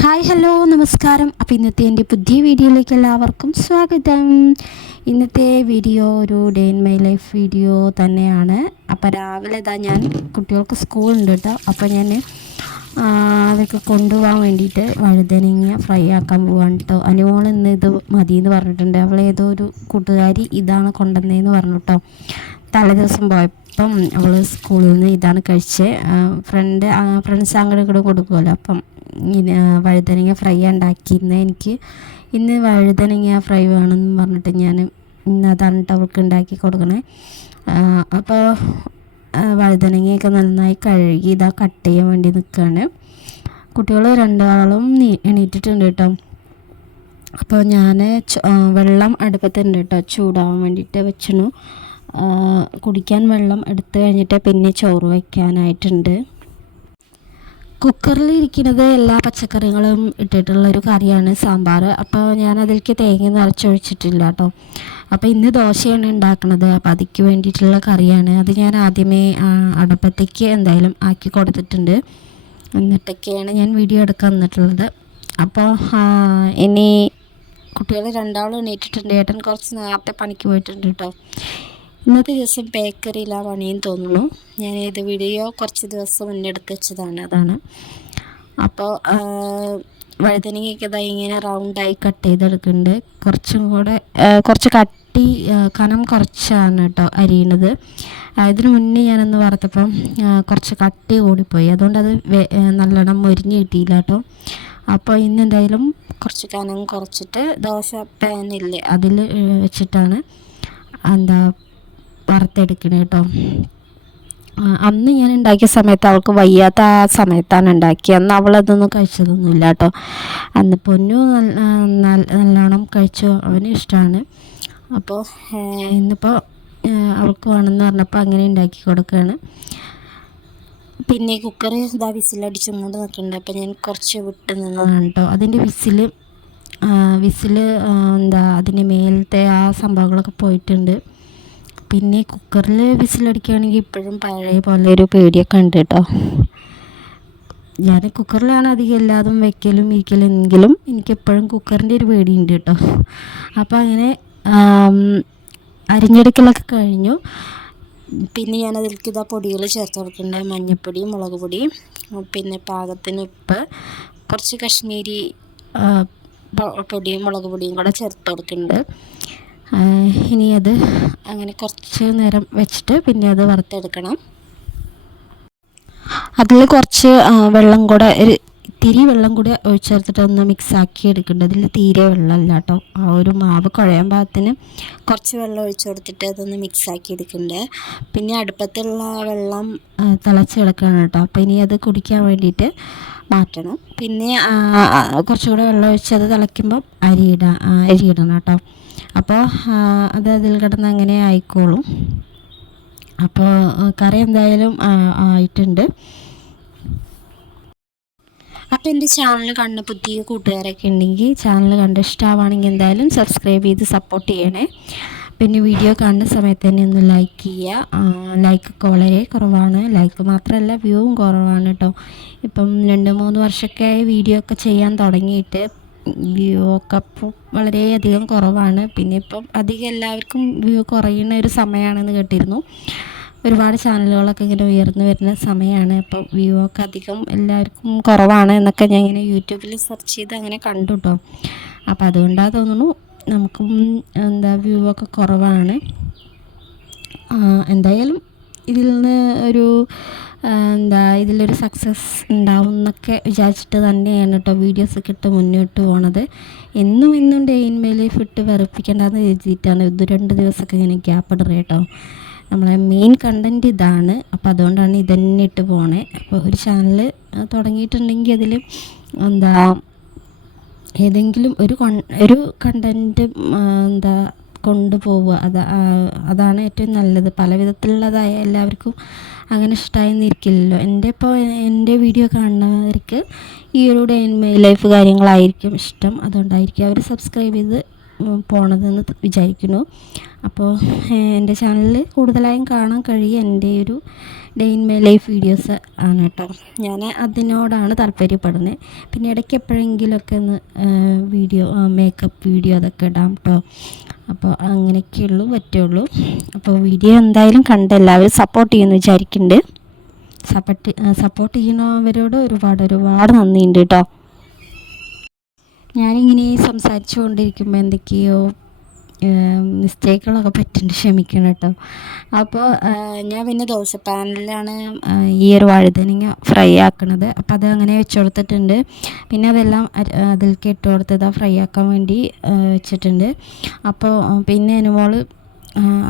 Hi hello നമസ്കാരം. അപ്പോൾ ഇന്നത്തെ എന്റെ പുതിയ വീഡിയോയിലേക്ക് എല്ലാവർക്കും സ്വാഗതം. ഇന്നത്തെ വീഡിയോ ഒരു day in my life video തന്നെയാണ്. അപ്പോൾ രാവിലെ ഇതാ ഞാൻ കുട്ടികൾക്ക് സ്കൂളുണ്ട് കേട്ടോ. അപ്പോൾ ഞാൻ അതൊക്കെ കൊണ്ടുപോകാൻ വേണ്ടിയിട്ട് വഴുതനങ്ങ ഫ്രൈ ആക്കാൻ പോകാൻ കേട്ടോ. അനുമോൾ ഇന്ന് ഇത് മതി എന്ന് പറഞ്ഞിട്ടുണ്ട്. അവൾ ഏതോ ഒരു കൂട്ടുകാരി ഇതാണ് കൊണ്ടുവന്നതെന്ന് പറഞ്ഞു കേട്ടോ. തലേ ദിവസം പോയപ്പം അവൾ സ്കൂളിൽ നിന്ന് ഇതാണ് കഴിച്ച്. ഫ്രണ്ട് ഫ്രണ്ട്സ് അങ്ങനെ കൂടെ കൊടുക്കുമല്ലോ അപ്പം വഴുതനങ്ങ ഫ്രൈ ഉണ്ടാക്കിയിരുന്നത് എനിക്ക് ഇന്ന് വഴുതനങ്ങ ഫ്രൈ വേണമെന്ന് പറഞ്ഞിട്ട് ഞാൻ ഇന്ന് അതാണ് അവൾക്ക് ഉണ്ടാക്കി കൊടുക്കണേ. അപ്പോൾ വഴുതനങ്ങയൊക്കെ നന്നായി കഴുകി ഇതാ കട്ട് ചെയ്യാൻ വേണ്ടി നിൽക്കുകയാണ് കുട്ടികൾ രണ്ടാളും എണീറ്റിട്ടുണ്ട് കേട്ടോ അപ്പോൾ ഞാൻ വെള്ളം അടുപ്പത്തുണ്ട് കേട്ടോ ചൂടാവാൻ വേണ്ടിയിട്ട് വെച്ചിണു കുടിക്കാൻ വെള്ളം എടുത്തു കഴിഞ്ഞിട്ട് പിന്നെ ചോറ് വയ്ക്കാനായിട്ടുണ്ട്. കുക്കറിൽ ഇരിക്കുന്നത് എല്ലാ പച്ചക്കറികളും ഇട്ടിട്ടുള്ള ഒരു കറിയാണ് സാമ്പാർ. അപ്പോൾ ഞാൻ അതിലേക്ക് തേങ്ങ നിറച്ചൊഴിച്ചിട്ടില്ല കേട്ടോ. അപ്പോൾ ഇന്ന് ദോശയാണ് ഉണ്ടാക്കുന്നത്. അപ്പോൾ അതിക്ക് വേണ്ടിയിട്ടുള്ള കറിയാണ്. അത് ഞാൻ ആദ്യമേ അടുപ്പത്തേക്ക് എന്തായാലും ആക്കി കൊടുത്തിട്ടുണ്ട്. എന്നിട്ടൊക്കെയാണ് ഞാൻ വീഡിയോ എടുക്കാൻ വന്നിട്ടുള്ളത്. അപ്പോൾ ഇനി കുട്ടികൾ രണ്ടാളും എണീറ്റിട്ടുണ്ട്. ഏട്ടൻ കുറച്ച് നേരത്തെ പണിക്ക് പോയിട്ടുണ്ട് കേട്ടോ. ഇന്നത്തെ ദിവസം ബേക്കറിയിലാണ് പണിയെന്ന് തോന്നുന്നു. ഞാൻ ഇത് വീഡിയോ കുറച്ച് ദിവസം മുന്നേ എടുത്ത് വെച്ചതാണ് അതാണ്. അപ്പോൾ വഴുതനങ്ങയൊക്കെ ഇതാ ഇങ്ങനെ റൗണ്ടായി കട്ട് ചെയ്തെടുക്കുന്നുണ്ട്. കുറച്ചും കൂടെ കുറച്ച് കട്ടി കനം കുറച്ചാണ് കേട്ടോ അരിയണത് ഇതിനു മുന്നേ ഞാനൊന്ന് വറുത്തപ്പം കുറച്ച് കട്ടി ഓടിപ്പോയി അതുകൊണ്ട് അത് നല്ലോണം മൊരിഞ്ഞ് കിട്ടിയില്ല കേട്ടോ. അപ്പോൾ ഇന്ന് എന്തായാലും കുറച്ച് കനം കുറച്ചിട്ട് ദോശ പാനില്ലേ അതിൽ വെച്ചിട്ടാണ്. എന്താ വറുത്തെടുക്കണേ കേട്ടോ അന്ന് ഞാൻ ഉണ്ടാക്കിയ സമയത്ത് അവൾക്ക് വയ്യാത്ത ആ സമയത്താണ് ഉണ്ടാക്കിയത് അന്ന് അവളതൊന്നും കഴിച്ചതൊന്നുമില്ല കേട്ടോ അന്ന് പൊന്നു നല്ല നല്ലോണം കഴിച്ചു. അവന് ഇഷ്ടമാണ് അപ്പോൾ ഇന്നിപ്പോൾ അവൾക്ക് വേണമെന്ന് പറഞ്ഞപ്പോൾ അങ്ങനെ ഉണ്ടാക്കി കൊടുക്കുകയാണ് പിന്നെ കുക്കർ ഇതാ വിസിലടിച്ചുകൊണ്ട് നിൽക്കുന്നുണ്ട് അപ്പോൾ ഞാൻ കുറച്ച് വിട്ട് നിന്നതാണ് കേട്ടോ അതിന്റെ വിസിൽ വിസിൽ എന്താ അതിന്റെ മേലത്തെ ആ സംഭവങ്ങളൊക്കെ പോയിട്ടുണ്ട്. പിന്നെ കുക്കറിൽ വിസിലടിക്കുകയാണെങ്കിൽ ഇപ്പോഴും പഴയ പോലെ ഒരു പേടിയൊക്കെ ഉണ്ട് കേട്ടോ. ഞാൻ കുക്കറിലാണ് അധികം എല്ലാതും വെക്കലും ഇരിക്കലും എങ്കിലും എനിക്കെപ്പോഴും കുക്കറിന്റെ ഒരു പേടിയുണ്ട് കേട്ടോ. അപ്പോൾ അങ്ങനെ അരിഞ്ഞെടുക്കലൊക്കെ കഴിഞ്ഞു. പിന്നെ ഞാൻ അതിലേക്ക് ഇതാ പൊടികൾ ചേർത്ത് കൊടുക്കുന്നുണ്ട്. മഞ്ഞൾപ്പൊടി മുളക് പൊടി പിന്നെ പാകത്തിന് ഉപ്പ് കുറച്ച് കശ്മീരി പൊടിയും മുളക് പൊടിയും കൂടെ ചേർത്ത് കൊടുക്കുന്നുണ്ട്. ഇനി അത് അങ്ങനെ കുറച്ച് നേരം വെച്ചിട്ട് പിന്നെ അത് വറുത്തെടുക്കണം. അതിൽ കുറച്ച് വെള്ളം കൂടെ ഒരു ഇത്തിരി വെള്ളം കൂടി ഒഴിച്ചേർത്തിട്ട് ഒന്ന് മിക്സ് ആക്കി എടുക്കേണ്ടത് അതിൽ തീരെ വെള്ളമല്ല കേട്ടോ. ആ ഒരു മാവ് കുഴയാൻ പാകത്തിന് കുറച്ച് വെള്ളം ഒഴിച്ചു കൊടുത്തിട്ട് അതൊന്ന് മിക്സ് ആക്കി എടുക്കണ്ടേ. പിന്നെ അടുപ്പത്തുള്ള വെള്ളം തിളച്ച് കിടക്കണം കേട്ടോ. അപ്പോൾ ഇനി അത് കുടിക്കാൻ വേണ്ടിയിട്ട് മാറ്റണം. പിന്നെ കുറച്ചുകൂടെ വെള്ളം ഒഴിച്ച് അത് തിളയ്ക്കുമ്പോൾ അരിയിടാം അരിയിടണം കേട്ടോ. അപ്പോൾ അത് അതിൽ കിടന്ന് അങ്ങനെ ആയിക്കോളും. അപ്പോൾ കറി എന്തായാലും ആയിട്ടുണ്ട്. അപ്പോൾ എന്റെ ചാനൽ കണ്ട പുതിയ കൂട്ടുകാരൊക്കെ ഉണ്ടെങ്കിൽ ചാനൽ കണ്ട് ഇഷ്ടമാണെങ്കിൽ എന്തായാലും സബ്സ്ക്രൈബ് ചെയ്ത് സപ്പോർട്ട് ചെയ്യണേ. പിന്നെ വീഡിയോ കാണുന്ന സമയത്ത് തന്നെ ഒന്ന് ലൈക്ക് ചെയ്യുക. ലൈക്കൊക്കെ വളരെ കുറവാണ്. ലൈക്ക് മാത്രമല്ല വ്യൂവും കുറവാണ് കേട്ടോ. ഇപ്പം രണ്ട് മൂന്ന് വർഷമൊക്കെ വീഡിയോ ഒക്കെ ചെയ്യാൻ തുടങ്ങിയിട്ട്. വ്യൂ ഒക്കെ വളരെയധികം കുറവാണ്. പിന്നെ ഇപ്പം അധികം എല്ലാവർക്കും വ്യൂ കുറയുന്ന ഒരു സമയമാണെന്ന് കേട്ടിരുന്നു. ഒരുപാട് ചാനലുകളൊക്കെ ഇങ്ങനെ ഉയർന്നു വരുന്ന സമയമാണ് അപ്പോൾ വ്യൂ ഒക്കെ അധികം എല്ലാവർക്കും കുറവാണ് എന്നൊക്കെ ഞാൻ ഇങ്ങനെ യൂട്യൂബിൽ സെർച്ച് ചെയ്ത് അങ്ങനെ കണ്ടു കേട്ടോ അപ്പോൾ അതുകൊണ്ടാണ് തോന്നുന്നു നമുക്കും എന്താ വ്യൂ ഒക്കെ കുറവാണ്. എന്തായാലും ഇതിൽ നിന്ന് ഒരു എന്താ ഇതിലൊരു സക്സസ് ഉണ്ടാവും എന്നൊക്കെ വിചാരിച്ചിട്ട് തന്നെയാണ് കേട്ടോ വീഡിയോസൊക്കെ ഇട്ട് മുന്നോട്ട് പോണത്. എന്നും ഇന്നും ഡേ ഇൻ മൈ ലൈഫ് ഇട്ട് ഇത് രണ്ട് ദിവസമൊക്കെ ഇങ്ങനെ ഗ്യാപ്പ് ഇടുക കേട്ടോ. നമ്മളെ മെയിൻ കണ്ടന്റ് ഇതാണ്. അപ്പോൾ അതുകൊണ്ടാണ് ഇതന്നെ ഇട്ട് പോണേ. അപ്പോൾ ഒരു ചാനൽ തുടങ്ങിയിട്ടുണ്ടെങ്കിൽ അതിൽ എന്താ ഏതെങ്കിലും ഒരു ഒരു കണ്ടന്റ് എന്താ കൊണ്ടുപോവുക. അതാ അതാണ് ഏറ്റവും നല്ലത്. പല വിധത്തിലുള്ളതായ എല്ലാവർക്കും അങ്ങനെ ഇഷ്ടമായെന്നിരിക്കില്ലല്ലോ എന്റെ ഇപ്പോൾ എന്റെ വീഡിയോ കാണുന്നവർക്ക് ഈ ഒരു ഡേ ഇൻ മൈ ലൈഫ് കാര്യങ്ങളായിരിക്കും ഇഷ്ടം. അതുകൊണ്ടായിരിക്കും അവർ സബ്സ്ക്രൈബ് ചെയ്ത് പോണതെന്ന് വിചാരിക്കുന്നു. അപ്പോൾ എന്റെ ചാനലിൽ കൂടുതലായും കാണാൻ കഴിയും എന്റെ ഒരു day in my life videos ആണ് കേട്ടോ. ഞാൻ അതിനോടാണ് താല്പര്യപ്പെടുന്നത്. പിന്നെ ഇടയ്ക്ക് എപ്പോഴെങ്കിലുമൊക്കെ ഒന്ന് വീഡിയോ മേക്കപ്പ് വീഡിയോ അതൊക്കെ ഇടാം കേട്ടോ. അപ്പോൾ അങ്ങനെയൊക്കെയുള്ളൂ പറ്റുള്ളൂ. അപ്പോൾ വീഡിയോ എന്തായാലും കണ്ട് എല്ലാവരും സപ്പോർട്ട് ചെയ്യുമെന്ന് വിചാരിക്കുന്നുണ്ട്. സപ്പോർട്ട് സപ്പോർട്ട് ചെയ്യുന്നവരോട് ഒരുപാട് ഒരുപാട് നന്ദിയുണ്ട് കേട്ടോ. ഞാനിങ്ങനെ സംസാരിച്ചു കൊണ്ടിരിക്കുമ്പോൾ എന്തൊക്കെയോ മിസ്റ്റേക്കുകളൊക്കെ പറ്റുന്നുണ്ട് ക്ഷമിക്കണം കേട്ടോ. അപ്പോൾ ഞാൻ പിന്നെ ദോശ പാനിലാണ് ഈ ഒരു വഴുതനങ്ങ ഫ്രൈ ആക്കണത്. അപ്പോൾ അത് അങ്ങനെ വെച്ച് കൊടുത്തിട്ടുണ്ട് പിന്നെ അതെല്ലാം അതിൽ ഇട്ട് കൊടുത്തത് ഫ്രൈ ആക്കാൻ വേണ്ടി വെച്ചിട്ടുണ്ട്. അപ്പോൾ പിന്നെ അനുമോൾ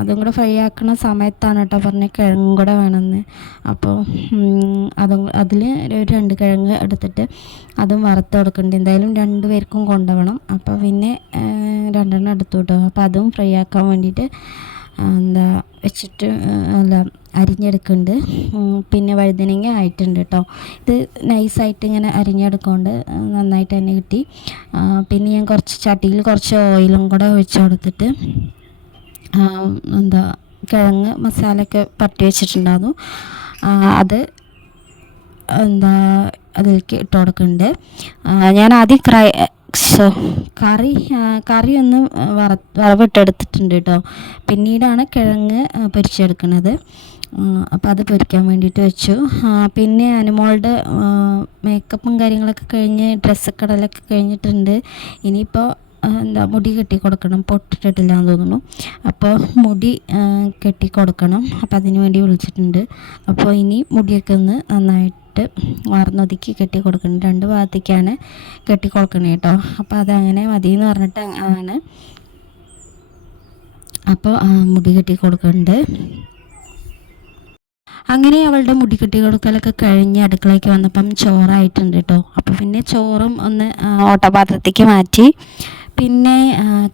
അതും കൂടെ ഫ്രൈ ആക്കുന്ന സമയത്താണ് കേട്ടോ പറഞ്ഞത് കിഴങ്ങും കൂടെ വേണമെന്ന് അപ്പോൾ അതും അതിൽ ഒരു രണ്ട് കിഴങ്ങ് എടുത്തിട്ട് അതും വറുത്ത് കൊടുക്കുന്നുണ്ട് എന്തായാലും രണ്ട് പേർക്കും കൊണ്ടുപോകണം. അപ്പോൾ പിന്നെ രണ്ടെണ്ണം എടുത്തു കേട്ടോ അപ്പോൾ അതും ഫ്രൈ ആക്കാൻ വേണ്ടിയിട്ട് എന്താ വെച്ചിട്ട് അല്ല അരിഞ്ഞെടുക്കുന്നുണ്ട് പിന്നെ വഴുതനങ്ങ ആയിട്ടുണ്ട് കേട്ടോ ഇത് നൈസായിട്ട് ഇങ്ങനെ അരിഞ്ഞെടുക്കൊണ്ട് നന്നായിട്ട് തന്നെ കിട്ടി. പിന്നെ ഞാൻ കുറച്ച് ചട്ടിയിൽ കുറച്ച് ഓയിലും കൂടെ ഒഴിച്ച് കൊടുത്തിട്ട് എന്താ കിഴങ്ങ് മസാലയൊക്കെ പരട്ടി വെച്ചിട്ടുണ്ടായിരുന്നു. അത് എന്താ അതിലേക്ക് ഇട്ട് കൊടുക്കുന്നുണ്ട്. ഞാൻ ആദ്യം ക്രൈ സോ കറി കറി ഒന്ന് വറ വറവിട്ടെടുത്തിട്ടുണ്ട് കേട്ടോ. പിന്നീടാണ് കിഴങ്ങ് പൊരിച്ചെടുക്കുന്നത് അപ്പോൾ അത് പൊരിക്കാൻ വേണ്ടിയിട്ട് വെച്ചു. പിന്നെ അനുമോളുടെ മേക്കപ്പും കാര്യങ്ങളൊക്കെ കഴിഞ്ഞ് ഡ്രസ്സ് കടലൊക്കെ കഴിഞ്ഞിട്ടുണ്ട്. ഇനിയിപ്പോൾ എന്താ മുടി കെട്ടി കൊടുക്കണം പൊട്ടിട്ടിട്ടില്ല എന്ന് തോന്നുന്നു. അപ്പോൾ മുടി കെട്ടി കൊടുക്കണം അപ്പോൾ അതിന് വേണ്ടി വിളിച്ചിട്ടുണ്ട്. അപ്പോൾ ഇനി മുടിയൊക്കെ ഒന്ന് നന്നായിട്ട് വാർന്നൊതുക്കി കെട്ടി കൊടുക്കണം രണ്ട് ഭാഗത്തേക്കാണ് കെട്ടി കൊടുക്കണേ കേട്ടോ. അപ്പോൾ അതങ്ങനെ മതി എന്ന് പറഞ്ഞിട്ട് ആണ് അപ്പോൾ മുടി കെട്ടി കൊടുക്കുന്നുണ്ട് അങ്ങനെ അവളുടെ മുടി കെട്ടി കൊടുക്കലൊക്കെ കഴിഞ്ഞ് അടുക്കളയ്ക്ക് വന്നപ്പം ചോറായിട്ടുണ്ട് കേട്ടോ. അപ്പോൾ പിന്നെ ചോറും ഒന്ന് ഓട്ടപാത്രത്തേക്ക് മാറ്റി പിന്നെ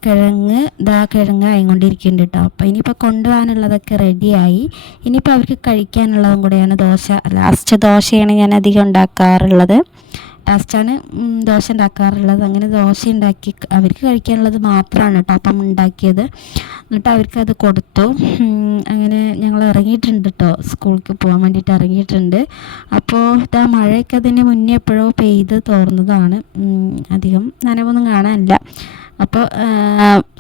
കിഴങ്ങ് ദാ കിഴങ്ങ് ആയിക്കൊണ്ടിരിക്കുന്നുണ്ട് കേട്ടോ അപ്പോൾ ഇനിയിപ്പോൾ കൊണ്ടുപോകാനുള്ളതൊക്കെ റെഡിയായി. ഇനിയിപ്പോൾ അവർക്ക് കഴിക്കാനുള്ളതും കൂടെയാണ് ദോശ. ലാസ്റ്റ് ദോശയാണ് ഞാൻ അധികം ഉണ്ടാക്കാറുള്ളത്. ലാസ്റ്റാണ് ദോശ ഉണ്ടാക്കാറുള്ളത്. അങ്ങനെ ദോശ ഉണ്ടാക്കി അവർക്ക് കഴിക്കാനുള്ളത് മാത്രമാണ് കേട്ടോ അപ്പം ഉണ്ടാക്കിയത്. എന്നിട്ട് അവർക്കത് കൊടുത്തു. അങ്ങനെ ഞങ്ങൾ ഇറങ്ങിയിട്ടുണ്ട് കേട്ടോ സ്കൂളിലേക്ക് പോകാൻ വേണ്ടിയിട്ട് ഇറങ്ങിയിട്ടുണ്ട്. അപ്പോൾ ഇതാ മഴയൊക്കെ അതിന് മുന്നേ എപ്പോഴോ പെയ്ത് തോർന്നതാണ്. അധികം നനവൊന്നും കാണാനില്ല. അപ്പോൾ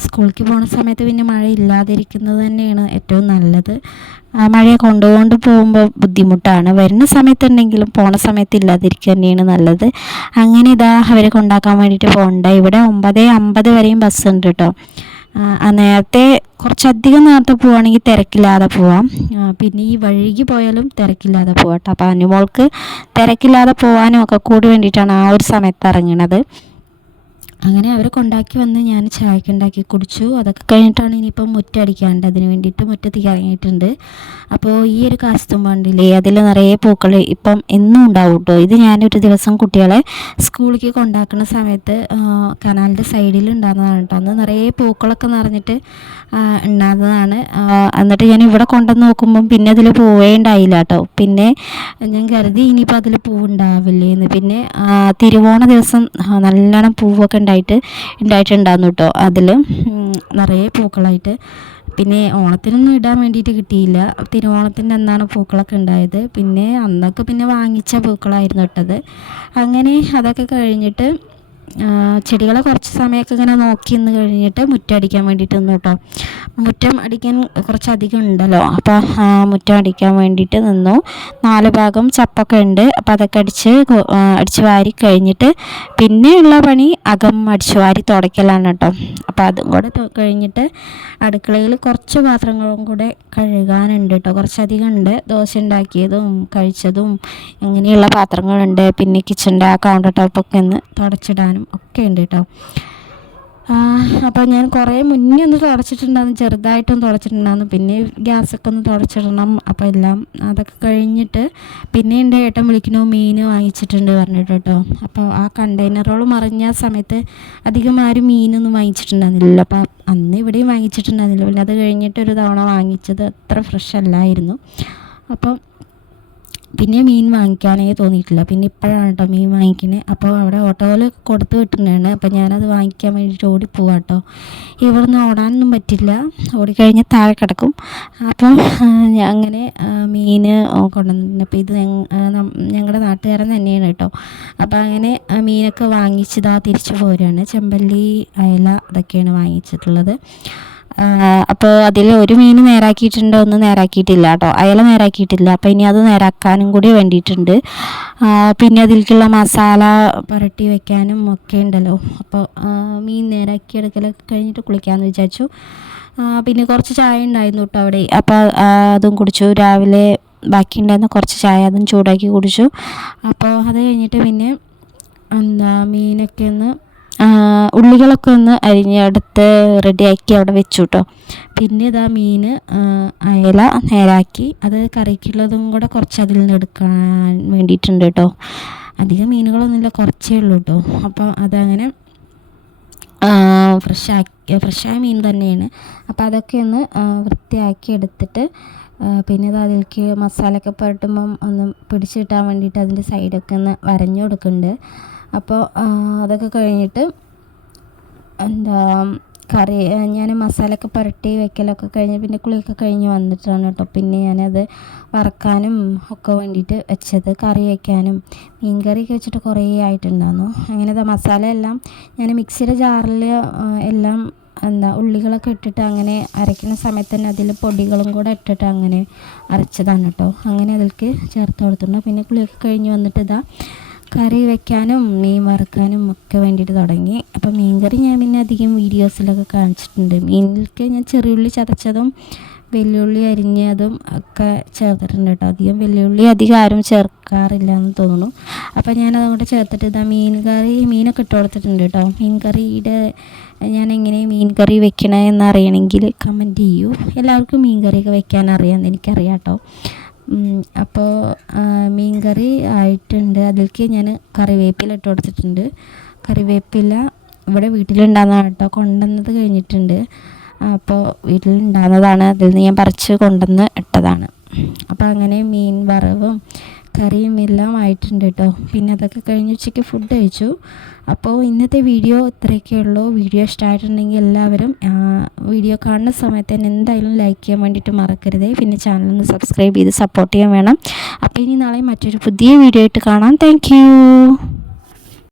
സ്കൂളിലേക്ക് പോകുന്ന സമയത്ത് പിന്നെ മഴ ഇല്ലാതിരിക്കുന്നത് തന്നെയാണ് ഏറ്റവും നല്ലത്. മഴയെ കൊണ്ടുകൊണ്ട് പോകുമ്പോൾ ബുദ്ധിമുട്ടാണ്. വരുന്ന സമയത്തുണ്ടെങ്കിലും പോണ സമയത്ത് ഇല്ലാതിരിക്കുക തന്നെയാണ് നല്ലത്. അങ്ങനെ ഇതാ അവരെ കൊണ്ടാക്കാൻ വേണ്ടിയിട്ട് പോകണ്ട. ഇവിടെ ഒമ്പത് അമ്പത് വരെയും ബസ് ഉണ്ട് കേട്ടോ നേരത്തെ കുറച്ചധികം നേരത്തെ പോവുകയാണെങ്കിൽ തിരക്കില്ലാതെ പോവാം. പിന്നെ ഈ വഴുകി പോയാലും തിരക്കില്ലാതെ പോവാം കേട്ടോ. അപ്പോൾ അനുമോൾക്ക് തിരക്കില്ലാതെ പോകാനും ഒക്കെ കൂടി വേണ്ടിയിട്ടാണ് ആ ഒരു സമയത്ത് ഇറങ്ങണത്. അങ്ങനെ അവരെ കൊണ്ടാക്കി വന്ന് ഞാൻ ചായക്ക് ഉണ്ടാക്കി കുടിച്ചു. അതൊക്കെ കഴിഞ്ഞിട്ടാണ് ഇനിയിപ്പം മുറ്റടിക്കാണ്ട് അതിന് വേണ്ടിയിട്ട് മുറ്റത്തേക്ക് ഇറങ്ങിയിട്ടുണ്ട് അപ്പോൾ ഈ ഒരു കാസ്തും കണ്ടില്ലേ അതിൽ നിറയെ പൂക്കൾ ഇപ്പം എന്നും ഉണ്ടാവും കേട്ടോ. ഇത് ഞാനൊരു ദിവസം കുട്ടികളെ സ്കൂളിലേക്ക് കൊണ്ടാക്കുന്ന സമയത്ത് കനാലിന്റെ സൈഡിൽ ഉണ്ടാകുന്നതാണ് കേട്ടോ. അന്ന് നിറയെ പൂക്കളൊക്കെ നിറഞ്ഞിട്ട് ഉണ്ടാകുന്നതാണ് എന്നിട്ട് ഞാൻ ഇവിടെ കൊണ്ടുവന്ന് നോക്കുമ്പം പിന്നെ അതിൽ പൂവേ ഉണ്ടായില്ല കേട്ടോ. പിന്നെ ഞാൻ കരുതി ഇനിയിപ്പോൾ അതിൽ പൂവുണ്ടാവില്ലേ എന്ന് പിന്നെ തിരുവോണ ദിവസം നല്ലോണം പൂവൊക്കെ ഉണ്ടായിട്ട് ഉണ്ടായിട്ടുണ്ടായിരുന്നു കേട്ടോ. അതിൽ നിറയെ പൂക്കളായിട്ട്. പിന്നെ ഓണത്തിനൊന്നും ഇടാൻ വേണ്ടിയിട്ട് കിട്ടിയില്ല. തിരുവോണത്തിന്റെ അന്നാണ് പൂക്കളൊക്കെ ഉണ്ടായത്. പിന്നെ അന്നൊക്കെ പിന്നെ വാങ്ങിച്ച പൂക്കളായിരുന്നു ഇട്ടത്. അങ്ങനെ അതൊക്കെ കഴിഞ്ഞിട്ട് ചെടികളെ കുറച്ച് സമയമൊക്കെ ഇങ്ങനെ നോക്കി നിന്ന് കഴിഞ്ഞിട്ട് മുറ്റം അടിക്കാൻ വേണ്ടിയിട്ട് നിന്നു കേട്ടോ മുറ്റം അടിക്കാൻ കുറച്ചധികം ഉണ്ടല്ലോ. അപ്പോൾ മുറ്റം അടിക്കാൻ വേണ്ടിയിട്ട് നിന്നു. നാല് ഭാഗം ചപ്പൊക്കെ ഉണ്ട്. അപ്പോൾ അതൊക്കെ അടിച്ച് അടിച്ച് വാരി കഴിഞ്ഞിട്ട് പിന്നെയുള്ള പണി അകം അടിച്ച് വാരി തുടയ്ക്കലാണ് കേട്ടോ അപ്പോൾ അതും കൂടെ കഴിഞ്ഞിട്ട് അടുക്കളയിൽ കുറച്ച് പാത്രങ്ങളും കൂടെ കഴുകാനുണ്ട് കേട്ടോ കുറച്ചധികം ഉണ്ട്. ദോശ ഉണ്ടാക്കിയതും കഴിച്ചതും ഇങ്ങനെയുള്ള പാത്രങ്ങളുണ്ട്. പിന്നെ കിച്ചണിന്റെ ആ കൗണ്ടർ ടോപ്പൊക്കെ ഒന്ന് തുടച്ചിടാനും ഒക്കെ ഉണ്ട് കേട്ടോ അപ്പോൾ ഞാൻ കുറേ മുന്നേ ഒന്ന് തുടച്ചിട്ടുണ്ടായിരുന്നു ചെറുതായിട്ടൊന്ന് തുടച്ചിട്ടുണ്ടായിരുന്നു. പിന്നെ ഗ്യാസൊക്കെ ഒന്ന് തുടച്ചിടണം അപ്പോൾ എല്ലാം അതൊക്കെ കഴിഞ്ഞിട്ട് പിന്നെ എന്റെ ഏട്ടൻ വിളിക്കണോ മീൻ വാങ്ങിച്ചിട്ടുണ്ട് പറഞ്ഞിട്ട് കേട്ടോ അപ്പോൾ ആ കണ്ടെയ്നറുകൾ മറിഞ്ഞ സമയത്ത് അധികം ആരും മീനൊന്നും വാങ്ങിച്ചിട്ടുണ്ടായിരുന്നില്ല. അപ്പോൾ അന്ന് ഇവിടെയും വാങ്ങിച്ചിട്ടുണ്ടായിരുന്നില്ല. പിന്നെ അത് കഴിഞ്ഞിട്ട് ഒരു തവണ വാങ്ങിച്ചത് അത്ര ഫ്രഷ് അല്ലായിരുന്നു. അപ്പം പിന്നെ മീൻ വാങ്ങിക്കാനേ തോന്നിയിട്ടില്ല. പിന്നെ ഇപ്പോഴാണ് കേട്ടോ മീൻ വാങ്ങിക്കുന്നത് അപ്പോൾ അവിടെ ഓട്ടോയിൽ കൊടുത്ത് വിട്ടിട്ടുണ്ടാണ് അപ്പോൾ ഞാനത് വാങ്ങിക്കാൻ വേണ്ടിയിട്ട് ഓടിപ്പോവാ കേട്ടോ ഇവിടുന്ന് ഓടാനൊന്നും പറ്റില്ല. ഓടിക്കഴിഞ്ഞാൽ താഴെ കിടക്കും. അപ്പോൾ അങ്ങനെ മീൻ കൊണ്ടുവന്നിട്ടുണ്ട്. അപ്പോൾ ഇത് ഞങ്ങളുടെ നാട്ടുകാരൻ തന്നെയാണ് കേട്ടോ അപ്പോൾ അങ്ങനെ മീനൊക്കെ വാങ്ങിച്ചതാ തിരിച്ചു പോരുകയാണ് ചെമ്പല്ലി അയല അതൊക്കെയാണ് വാങ്ങിച്ചിട്ടുള്ളത്. അപ്പോൾ അതിൽ ഒരു മീൻ നേരാക്കിയിട്ടുണ്ട് ഒന്ന് നേരാക്കിയിട്ടില്ല കേട്ടോ അയല നേരാക്കിയിട്ടില്ല. അപ്പോൾ ഇനി അത് നേരാക്കാനും കൂടി വേണ്ടിയിട്ടുണ്ട്. പിന്നെ അതിലേക്കുള്ള മസാല പുരട്ടി വെക്കാനും ഒക്കെ ഉണ്ടല്ലോ. അപ്പോൾ മീൻ നേരാക്കി എടുക്കലൊക്കെ കഴിഞ്ഞിട്ട് കുളിക്കാമെന്ന് വിചാരിച്ചു. പിന്നെ കുറച്ച് ചായ ഉണ്ടായിരുന്നു കേട്ടോ അവിടെ. അപ്പോൾ അതും കുടിച്ചു. രാവിലെ ബാക്കി കുറച്ച് ചായ അതും ചൂടാക്കി കുടിച്ചു. അപ്പോൾ അത് കഴിഞ്ഞിട്ട് പിന്നെ എന്താ മീനൊക്കെ ഒന്ന് ഉള്ളികളൊക്കെ ഒന്ന് അരിഞ്ഞെടുത്ത് റെഡിയാക്കി അവിടെ വെച്ചു കേട്ടോ പിന്നെ ഇതാ മീൻ അയല നേരാക്കി. അത് കറിക്കുള്ളതും കൂടെ കുറച്ച് അതിൽ നിന്ന് എടുക്കാൻ വേണ്ടിയിട്ടുണ്ട് കേട്ടോ അധികം മീനുകളൊന്നുമില്ല കുറച്ചേ ഉള്ളൂ കേട്ടോ അപ്പോൾ അതങ്ങനെ ഫ്രഷാക്കി ഫ്രഷായ മീൻ തന്നെയാണ്. അപ്പോൾ അതൊക്കെ ഒന്ന് വൃത്തിയാക്കി എടുത്തിട്ട് പിന്നെ ഇത് അതിലേക്ക് മസാലയൊക്കെ പുരട്ടുമ്പം ഒന്ന് പിടിച്ചു കിട്ടാൻ വേണ്ടിയിട്ട് അതിന്റെ സൈഡൊക്കെ ഒന്ന് വരഞ്ഞു കൊടുക്കുന്നുണ്ട്. അപ്പോൾ അതൊക്കെ കഴിഞ്ഞിട്ട് എന്താ കറി ഞാൻ മസാലയൊക്കെ പുരട്ടി വെക്കലൊക്കെ കഴിഞ്ഞ് പിന്നെ കുളിയൊക്കെ കഴിഞ്ഞ് വന്നിട്ടാണ് കേട്ടോ. പിന്നെ ഞാനത് വറക്കാനും ഒക്കെ വേണ്ടിയിട്ട് വെച്ചത്. കറി വയ്ക്കാനും മീൻ കറിയൊക്കെ വെച്ചിട്ട് കുറേ ആയിട്ടുണ്ടായിരുന്നു. അങ്ങനെ മസാല എല്ലാം ഞാൻ മിക്സിയുടെ ജാറിൽ എല്ലാം എന്താ ഉള്ളികളൊക്കെ ഇട്ടിട്ട് അങ്ങനെ അരയ്ക്കുന്ന സമയത്ത് തന്നെ അതിൽ പൊടികളും കൂടെ ഇട്ടിട്ട് അങ്ങനെ അരച്ചതാണ് കേട്ടോ. അങ്ങനെ അതിലേക്ക് ചേർത്ത് കൊടുത്തിട്ടുണ്ട്. പിന്നെ കുളിയൊക്കെ കഴിഞ്ഞ് വന്നിട്ട് ഇതാ കറി വെക്കാനും മീൻ വറുക്കാനും ഒക്കെ വേണ്ടിയിട്ട് തുടങ്ങി. അപ്പോൾ മീൻകറി ഞാൻ പിന്നെ അധികം വീഡിയോസിലൊക്കെ കാണിച്ചിട്ടുണ്ട്. മീനിലേക്ക് ഞാൻ ചെറിയുള്ളി ചതച്ചതും വെല്ലുള്ളി അരിഞ്ഞതും ഒക്കെ ചേർത്തിട്ടുണ്ട് കേട്ടോ. അധികം വെല്ലുള്ളി അധികം ആരും ചേർക്കാറില്ല എന്ന് തോന്നുന്നു. അപ്പോൾ ഞാൻ അതുകൊണ്ട് ചേർത്തിട്ട് ഇതാ മീൻ കറി മീനൊക്കെ ഇട്ട് കൊടുത്തിട്ടുണ്ട് കേട്ടോ. മീൻ കറിയുടെ ഞാൻ എങ്ങനെ മീൻ കറി വെക്കണേ എന്നറിയണമെങ്കിൽ കമന്റ് ചെയ്യൂ. എല്ലാവർക്കും മീൻ കറിയൊക്കെ വെക്കാൻ അറിയാമെന്ന് എനിക്കറിയാം കേട്ടോ. അപ്പോൾ മീൻ കറി ആയിട്ടുണ്ട്. അതിലേക്ക് ഞാൻ കറിവേപ്പില ഇട്ട് കൊടുത്തിട്ടുണ്ട്. കറിവേപ്പില ഇവിടെ വീട്ടിലുണ്ടാകുന്നതാണ് കേട്ടോ. കൊണ്ടുവന്നത് കഴിഞ്ഞിട്ടുണ്ട്. അപ്പോൾ വീട്ടിലുണ്ടാകുന്നതാണ് അതിൽ നിന്ന് ഞാൻ പറിച്ച് കൊണ്ടുവന്ന് ഇട്ടതാണ്. അപ്പോൾ അങ്ങനെ മീൻ വറവും കറിയും എല്ലാം ആയിട്ടുണ്ട് കേട്ടോ പിന്നെ അതൊക്കെ കഴിഞ്ഞ് ഉച്ചയ്ക്ക് ഫുഡ് കഴിച്ചു. അപ്പോൾ ഇന്നത്തെ വീഡിയോ ഇത്രയൊക്കെ ഉള്ളൂ. വീഡിയോ ഇഷ്ടമായിട്ടുണ്ടെങ്കിൽ എല്ലാവരും വീഡിയോ കാണുന്ന സമയത്ത് തന്നെ എന്തായാലും ലൈക്ക് ചെയ്യാൻ വേണ്ടിയിട്ട് മറക്കരുത്. പിന്നെ ചാനലൊന്ന് സബ്സ്ക്രൈബ് ചെയ്ത് സപ്പോർട്ട് ചെയ്യാൻ വേണം. അപ്പോൾ ഇനി നാളെ മറ്റൊരു പുതിയ വീഡിയോ ആയിട്ട് കാണാം. താങ്ക്